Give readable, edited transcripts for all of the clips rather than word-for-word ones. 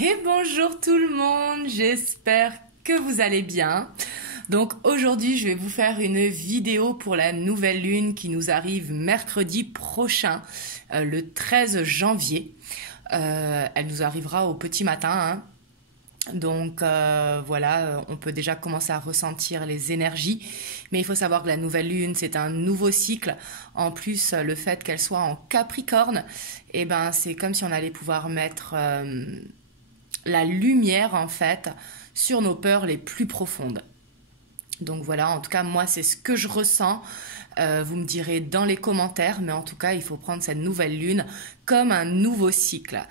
Et bonjour tout le monde, j'espère que vous allez bien. Donc aujourd'hui je vais vous faire une vidéo pour la nouvelle lune qui nous arrive mercredi prochain, le 13 janvier. Elle nous arrivera au petit matin, hein. Donc voilà, on peut déjà commencer à ressentir les énergies, mais il faut savoir que la nouvelle lune c'est un nouveau cycle. En plus, le fait qu'elle soit en Capricorne, et ben c'est comme si on allait pouvoir mettre la lumière en fait sur nos peurs les plus profondes. Donc voilà, en tout cas moi c'est ce que je ressens. Vous me direz dans les commentaires, mais en tout cas il faut prendre cette nouvelle lune comme un nouveau cycle.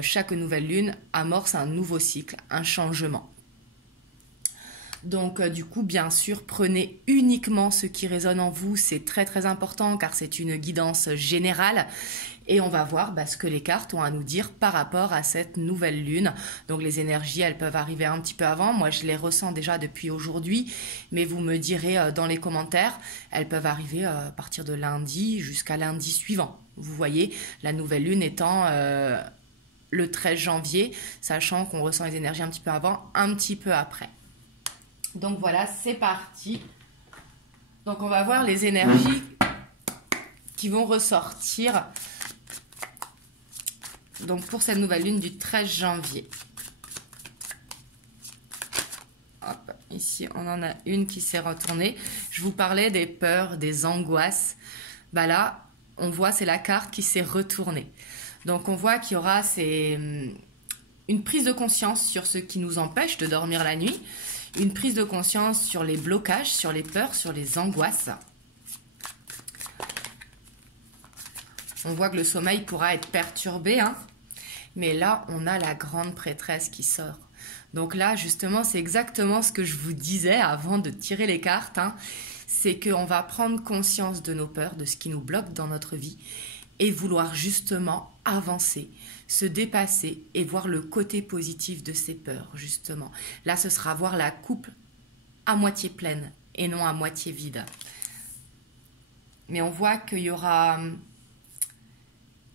Chaque nouvelle lune amorce un nouveau cycle, un changement. Donc du coup, bien sûr, prenez uniquement ce qui résonne en vous, c'est très très important car c'est une guidance générale. Et on va voir ce que les cartes ont à nous dire par rapport à cette nouvelle lune. Donc les énergies, elles peuvent arriver un petit peu avant. Moi, je les ressens déjà depuis aujourd'hui, mais vous me direz dans les commentaires, elles peuvent arriver à partir de lundi jusqu'à lundi suivant. Vous voyez, la nouvelle lune étant le 13 janvier, sachant qu'on ressent les énergies un petit peu avant, un petit peu après. Donc voilà, c'est parti. Donc on va voir les énergies qui vont ressortir donc pour cette nouvelle lune du 13 janvier. Hop, ici on en a une qui s'est retournée. Je vous parlais des peurs, des angoisses. Bah là, on voit c'est la carte qui s'est retournée. Donc on voit qu'il y aura une prise de conscience sur ce qui nous empêche de dormir la nuit. Une prise de conscience sur les blocages, sur les peurs, sur les angoisses. On voit que le sommeil pourra être perturbé, hein. Mais là, on a la grande prêtresse qui sort. Donc là, justement, c'est exactement ce que je vous disais avant de tirer les cartes, hein. C'est qu'on va prendre conscience de nos peurs, de ce qui nous bloque dans notre vie et vouloir justement avancer, se dépasser et voir le côté positif de ces peurs, justement. Là, ce sera voir la coupe à moitié pleine et non à moitié vide. Mais on voit qu'il y aura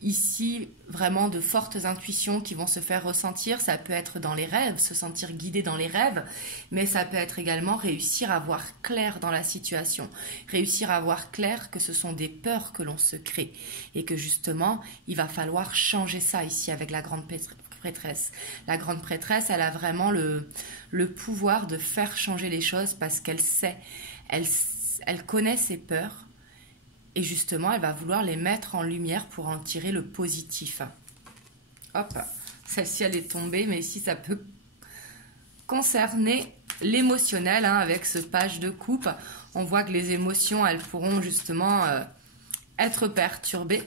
ici vraiment de fortes intuitions qui vont se faire ressentir. Ça peut être dans les rêves, se sentir guidé dans les rêves, mais ça peut être également réussir à voir clair dans la situation, réussir à voir clair que ce sont des peurs que l'on se crée et que justement il va falloir changer ça ici avec la grande prêtresse. La grande prêtresse, elle a vraiment le pouvoir de faire changer les choses parce qu'elle sait, elle connaît ses peurs. Et justement, elle va vouloir les mettre en lumière pour en tirer le positif. Hop, celle-ci, elle est tombée, mais ici, ça peut concerner l'émotionnel, hein, avec ce page de coupe. On voit que les émotions, elles pourront justement être perturbées.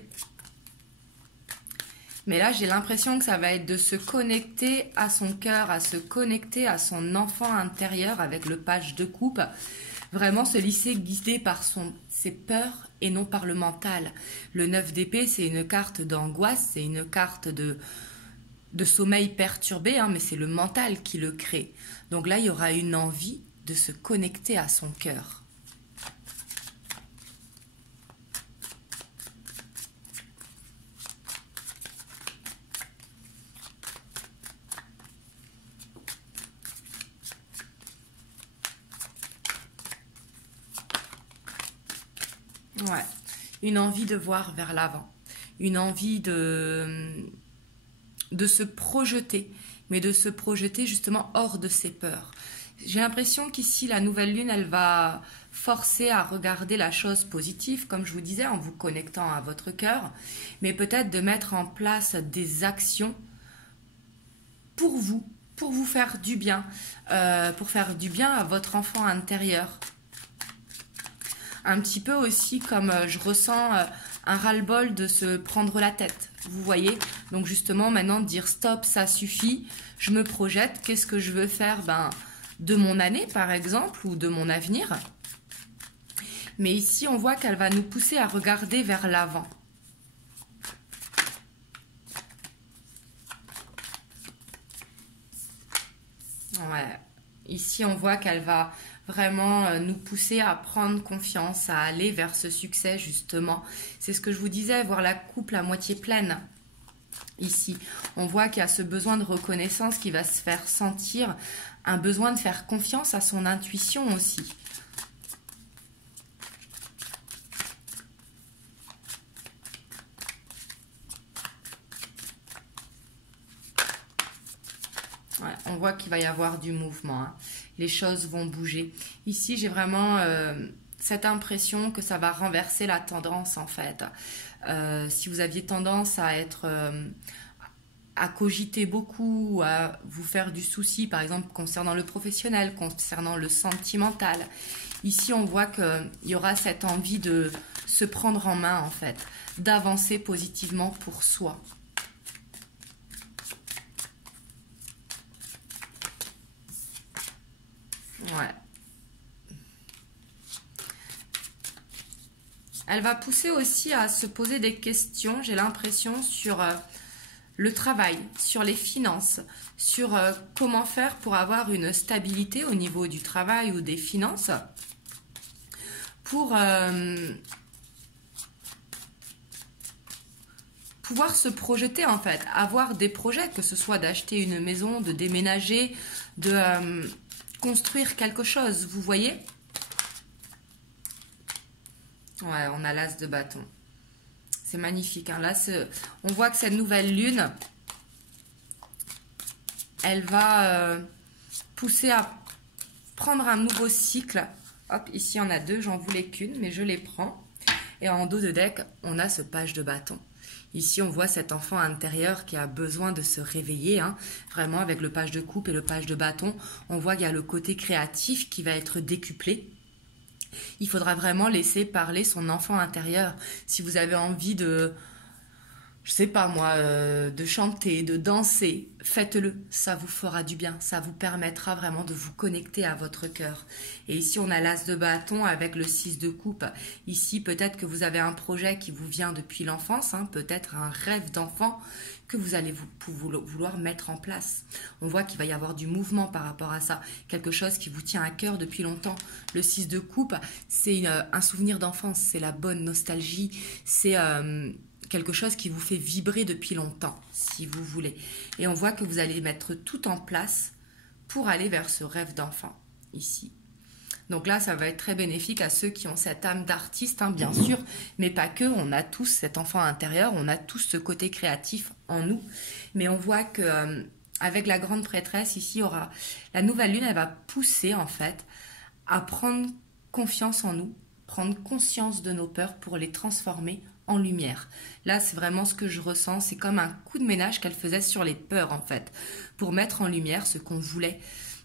Mais là, j'ai l'impression que ça va être de se connecter à son cœur, à se connecter à son enfant intérieur avec le page de coupe. Vraiment se laisser guider par ses peurs et non par le mental. Le 9 d'épée, c'est une carte d'angoisse, c'est une carte de sommeil perturbé, hein, mais c'est le mental qui le crée. Donc là, il y aura une envie de se connecter à son cœur. Ouais, une envie de voir vers l'avant, une envie de se projeter, mais de se projeter justement hors de ses peurs. J'ai l'impression qu'ici, la nouvelle lune, elle va forcer à regarder la chose positive, comme je vous disais, en vous connectant à votre cœur, mais peut-être de mettre en place des actions pour vous faire du bien, pour faire du bien à votre enfant intérieur. Un petit peu aussi comme je ressens un ras-le-bol de se prendre la tête, vous voyez. Donc justement maintenant dire stop, ça suffit, je me projette, qu'est-ce que je veux faire de mon année par exemple ou de mon avenir. Mais ici on voit qu'elle va nous pousser à regarder vers l'avant. Ouais. Ici on voit qu'elle va vraiment nous pousser à prendre confiance, à aller vers ce succès justement. C'est ce que je vous disais, voir la coupe à moitié pleine. Ici, on voit qu'il y a ce besoin de reconnaissance qui va se faire sentir, un besoin de faire confiance à son intuition aussi. Ouais, on voit qu'il va y avoir du mouvement, hein. Les choses vont bouger. Ici, j'ai vraiment cette impression que ça va renverser la tendance en fait. Si vous aviez tendance à être... à cogiter beaucoup, à vous faire du souci, par exemple concernant le professionnel, concernant le sentimental. Ici, on voit qu'il y aura cette envie de se prendre en main, en fait, d'avancer positivement pour soi. Ouais. Elle va pousser aussi à se poser des questions, j'ai l'impression, sur le travail, sur les finances, sur comment faire pour avoir une stabilité au niveau du travail ou des finances, pour pouvoir se projeter en fait, avoir des projets, que ce soit d'acheter une maison, de déménager, de construire quelque chose, vous voyez? Ouais, on a l'as de bâton. C'est magnifique, hein. Là, on voit que cette nouvelle lune, elle va pousser à prendre un nouveau cycle. Hop, ici, on a deux, j'en voulais qu'une, mais je les prends. Et en dos de deck, on a ce page de bâton. Ici, on voit cet enfant intérieur qui a besoin de se réveiller, hein. Vraiment, avec le page de coupe et le page de bâton, on voit qu'il y a le côté créatif qui va être décuplé. Il faudra vraiment laisser parler son enfant intérieur. Si vous avez envie de, je sais pas moi, de chanter, de danser, faites-le. Ça vous fera du bien. Ça vous permettra vraiment de vous connecter à votre cœur. Et ici, on a l'as de bâton avec le 6 de coupe. Ici, peut-être que vous avez un projet qui vous vient depuis l'enfance, hein, peut-être un rêve d'enfant que vous allez vouloir mettre en place. On voit qu'il va y avoir du mouvement par rapport à ça, quelque chose qui vous tient à cœur depuis longtemps. Le 6 de coupe, c'est un souvenir d'enfance, c'est la bonne nostalgie, c'est quelque chose qui vous fait vibrer depuis longtemps, si vous voulez. Et on voit que vous allez mettre tout en place pour aller vers ce rêve d'enfant, ici. Donc là, ça va être très bénéfique à ceux qui ont cette âme d'artiste, hein, bien sûr, mais pas que. On a tous cet enfant intérieur, on a tous ce côté créatif en nous. Mais on voit que avec la grande prêtresse, ici, il y aura la nouvelle lune, elle va pousser en fait à prendre confiance en nous, prendre conscience de nos peurs pour les transformer en lumière. Là, c'est vraiment ce que je ressens. C'est comme un coup de ménage qu'elle faisait sur les peurs, en fait, pour mettre en lumière ce qu'on voulait.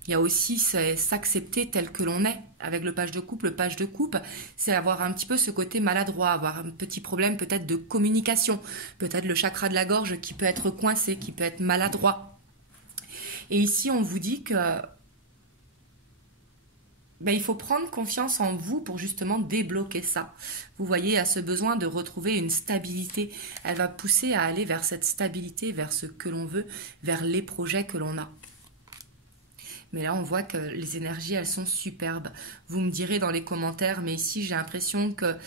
Il y a aussi s'accepter tel que l'on est. Avec le page de coupe, c'est avoir un petit peu ce côté maladroit, avoir un petit problème peut-être de communication, peut-être le chakra de la gorge qui peut être coincé, qui peut être maladroit. Et ici, on vous dit que il faut prendre confiance en vous pour justement débloquer ça. Vous voyez, il y a ce besoin de retrouver une stabilité. Elle va pousser à aller vers cette stabilité, vers ce que l'on veut, vers les projets que l'on a. Mais là, on voit que les énergies, elles sont superbes. Vous me direz dans les commentaires, mais ici, j'ai l'impression que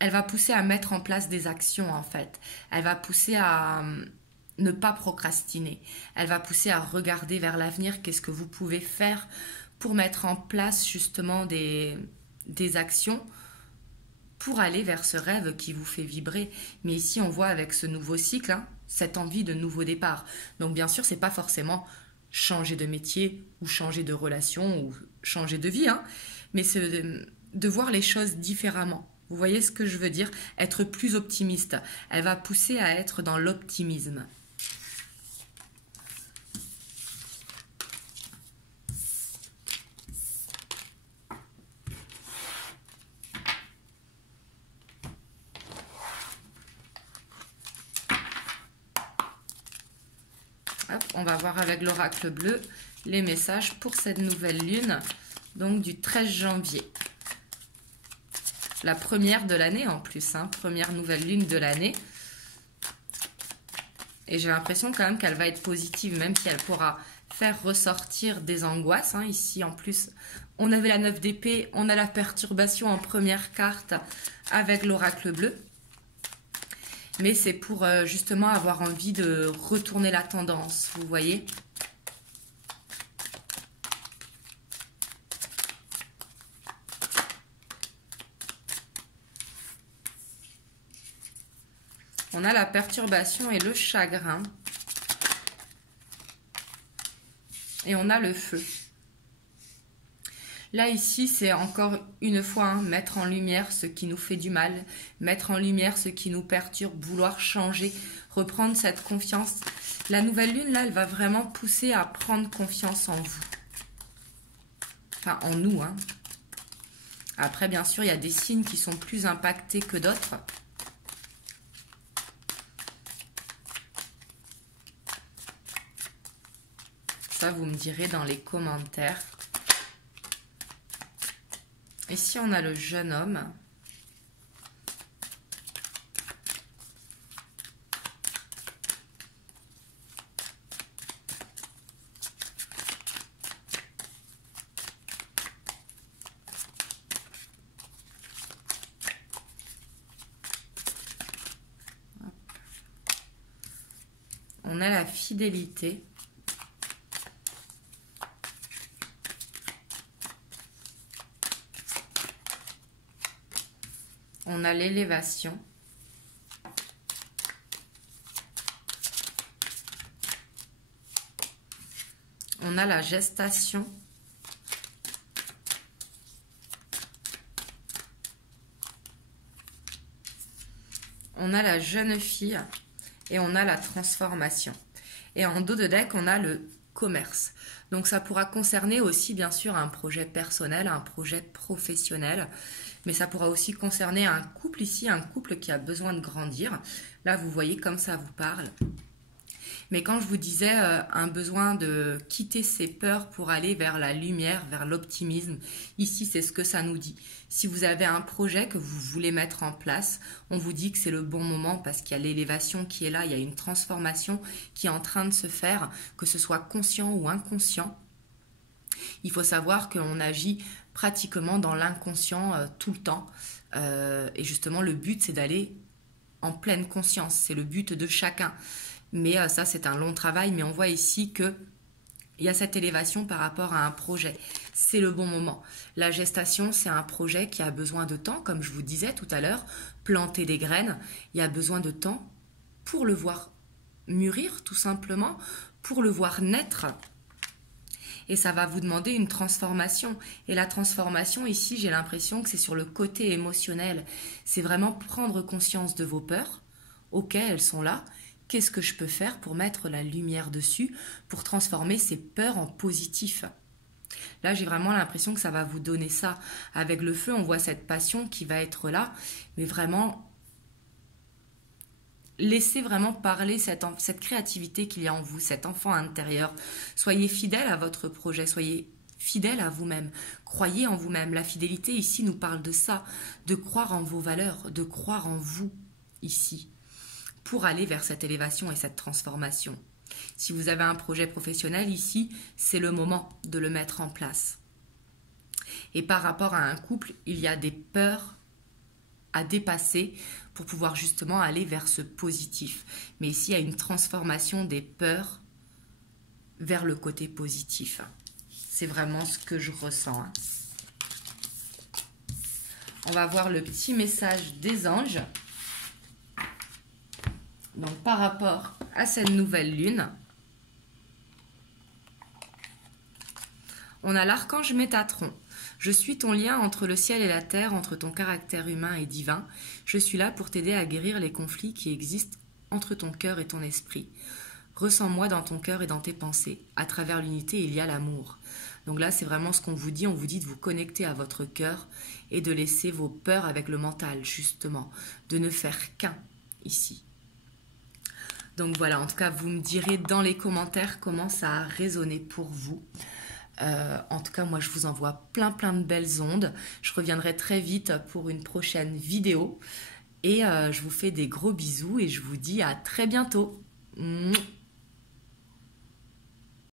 elle va pousser à mettre en place des actions, en fait. Elle va pousser à ne pas procrastiner. Elle va pousser à regarder vers l'avenir. Qu'est-ce que vous pouvez faire pour mettre en place, justement, des actions pour aller vers ce rêve qui vous fait vibrer. Mais ici, on voit avec ce nouveau cycle, hein, cette envie de nouveau départ. Donc, bien sûr, c'est pas forcément changer de métier ou changer de relation ou changer de vie, hein, mais c'est de voir les choses différemment. Vous voyez ce que je veux dire? Être plus optimiste. Elle va pousser à être dans l'optimisme. Hop, on va voir avec l'oracle bleu les messages pour cette nouvelle lune, donc du 13 janvier. La première de l'année en plus, hein, première nouvelle lune de l'année. Et j'ai l'impression quand même qu'elle va être positive, même si elle pourra faire ressortir des angoisses. Hein. Ici en plus, on avait la 9 d'épée, on a la perturbation en première carte avec l'oracle bleu. Mais c'est pour justement avoir envie de retourner la tendance, vous voyez. On a la perturbation et le chagrin. Et on a le feu. Là, ici, c'est encore une fois mettre en lumière ce qui nous fait du mal, mettre en lumière ce qui nous perturbe, vouloir changer, reprendre cette confiance. La nouvelle lune, là, elle va vraiment pousser à prendre confiance en vous. Enfin, en nous. Après, bien sûr, il y a des signes qui sont plus impactés que d'autres. Ça, vous me direz dans les commentaires. Ici, on a le jeune homme. On a la fidélité. On a l'élévation. On a la gestation. On a la jeune fille et on a la transformation. Et en dos de deck, on a le commerce. Donc ça pourra concerner aussi bien sûr un projet personnel, un projet professionnel, mais ça pourra aussi concerner un couple ici, un couple qui a besoin de grandir. Là, vous voyez comme ça vous parle. Mais quand je vous disais un besoin de quitter ses peurs pour aller vers la lumière, vers l'optimisme, ici c'est ce que ça nous dit. Si vous avez un projet que vous voulez mettre en place, on vous dit que c'est le bon moment parce qu'il y a l'élévation qui est là, il y a une transformation qui est en train de se faire, que ce soit conscient ou inconscient. Il faut savoir qu'on agit pratiquement dans l'inconscient tout le temps. Et justement, le but, c'est d'aller en pleine conscience. C'est le but de chacun. Mais ça, c'est un long travail. Mais on voit ici qu'il y a cette élévation par rapport à un projet. C'est le bon moment. La gestation, c'est un projet qui a besoin de temps, comme je vous disais tout à l'heure. Planter des graines, il y a besoin de temps pour le voir mûrir, tout simplement, pour le voir naître. Et ça va vous demander une transformation. Et la transformation, ici, j'ai l'impression que c'est sur le côté émotionnel. C'est vraiment prendre conscience de vos peurs. Ok, elles sont là. Qu'est-ce que je peux faire pour mettre la lumière dessus, pour transformer ces peurs en positif? Là, j'ai vraiment l'impression que ça va vous donner ça. Avec le feu, on voit cette passion qui va être là. Mais vraiment, laissez vraiment parler cette créativité qu'il y a en vous, cet enfant intérieur. Soyez fidèle à votre projet, soyez fidèle à vous-même. Croyez en vous-même. La fidélité ici nous parle de ça, de croire en vos valeurs, de croire en vous ici, pour aller vers cette élévation et cette transformation. Si vous avez un projet professionnel ici, c'est le moment de le mettre en place. Et par rapport à un couple, il y a des peurs à dépasser pour pouvoir justement aller vers ce positif. Mais ici, il y a une transformation des peurs vers le côté positif. C'est vraiment ce que je ressens. On va voir le petit message des anges. Donc, par rapport à cette nouvelle lune, on a l'archange Métatron. Je suis ton lien entre le ciel et la terre, entre ton caractère humain et divin. Je suis là pour t'aider à guérir les conflits qui existent entre ton cœur et ton esprit. Ressens-moi dans ton cœur et dans tes pensées. À travers l'unité, il y a l'amour. Donc là, c'est vraiment ce qu'on vous dit. On vous dit de vous connecter à votre cœur et de laisser vos peurs avec le mental, justement. De ne faire qu'un ici. Donc voilà, en tout cas, vous me direz dans les commentaires comment ça a résonné pour vous. En tout cas, moi, je vous envoie plein de belles ondes. Je reviendrai très vite pour une prochaine vidéo. Et je vous fais des gros bisous et je vous dis à très bientôt. Mouah.